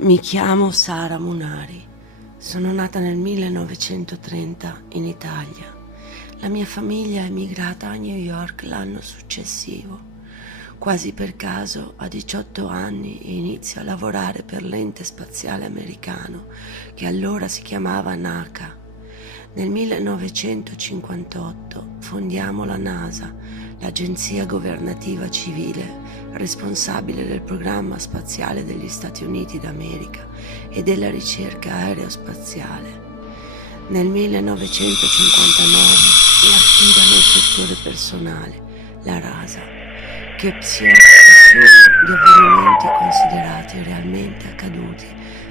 Mi chiamo Sara Munari. Sono nata nel 1930 in Italia. La mia famiglia è emigrata a New York l'anno successivo. Quasi per caso, a 18 anni, inizio a lavorare per l'ente spaziale americano, che allora si chiamava NACA. Nel 1958 fondiamo la NASA, l'agenzia governativa civile responsabile del programma spaziale degli Stati Uniti d'America e della ricerca aerospaziale. Nel 1959 mi affido nel settore personale, la RASA, che opziona solo di avvenimenti considerati realmente accaduti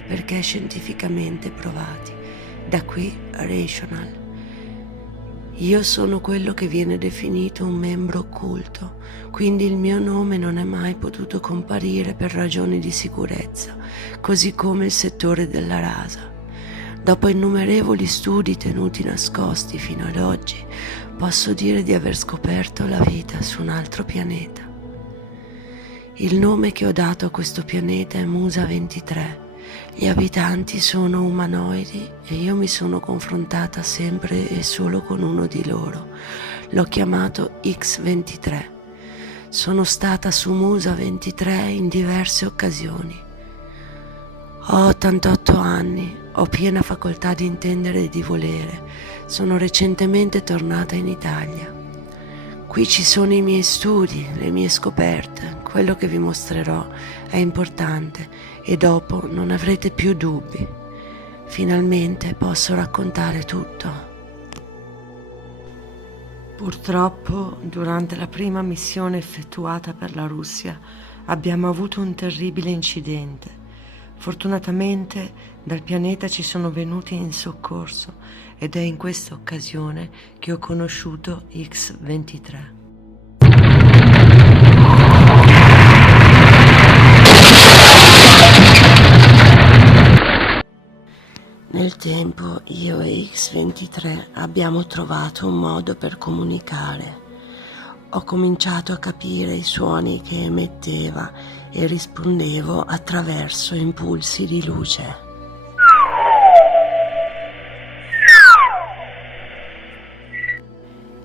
perché scientificamente provati. Da qui Rational. Io sono quello che viene definito un membro occulto, quindi il mio nome non è mai potuto comparire per ragioni di sicurezza, così come il settore della rasa. Dopo innumerevoli studi tenuti nascosti fino ad oggi, posso dire di aver scoperto la vita su un altro pianeta. Il nome che ho dato a questo pianeta è Musa 23. Gli abitanti sono umanoidi e io mi sono confrontata sempre e solo con uno di loro. L'ho chiamato X23. Sono stata su Musa 23 in diverse occasioni. Ho 88 anni, ho piena facoltà di intendere e di volere. Sono recentemente tornata in Italia. Qui ci sono i miei studi, le mie scoperte. Quello che vi mostrerò è importante e dopo non avrete più dubbi. Finalmente posso raccontare tutto. Purtroppo, durante la prima missione effettuata per la Russia, abbiamo avuto un terribile incidente. Fortunatamente dal pianeta ci sono venuti in soccorso ed è in questa occasione che ho conosciuto X23. Nel tempo io e X23 abbiamo trovato un modo per comunicare. Ho cominciato a capire i suoni che emetteva e rispondevo attraverso impulsi di luce.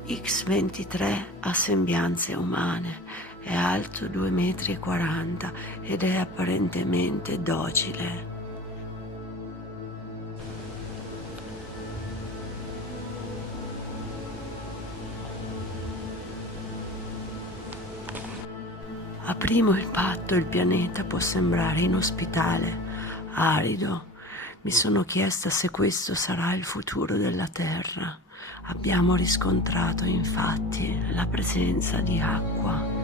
X23 ha sembianze umane, è alto 2,40 m ed è apparentemente docile. A primo impatto il pianeta può sembrare inospitale, arido. Mi sono chiesta se questo sarà il futuro della Terra. Abbiamo riscontrato infatti la presenza di acqua.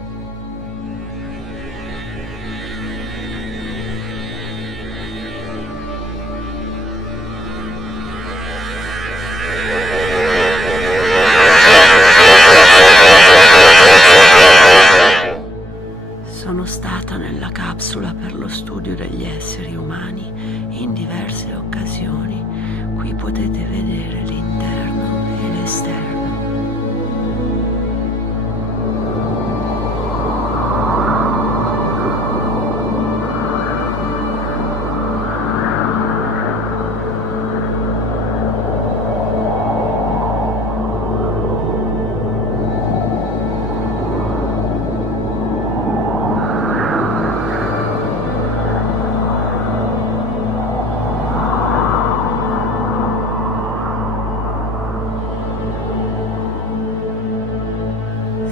Sono stata nella capsula per lo studio degli esseri umani in diverse occasioni. Qui potete vedere l'interno e l'esterno.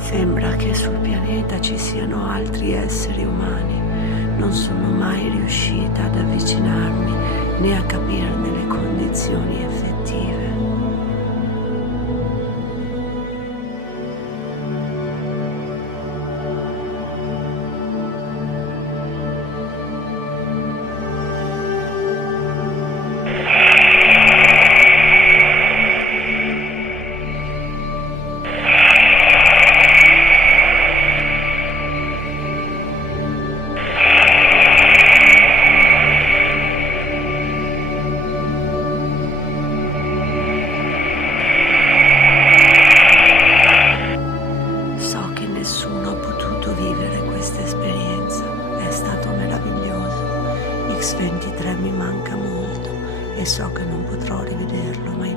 Sembra che sul pianeta ci siano altri esseri umani. Non sono mai riuscita ad avvicinarmi né a capirne le condizioni effettive. X23 so che non potrò rivederlo mai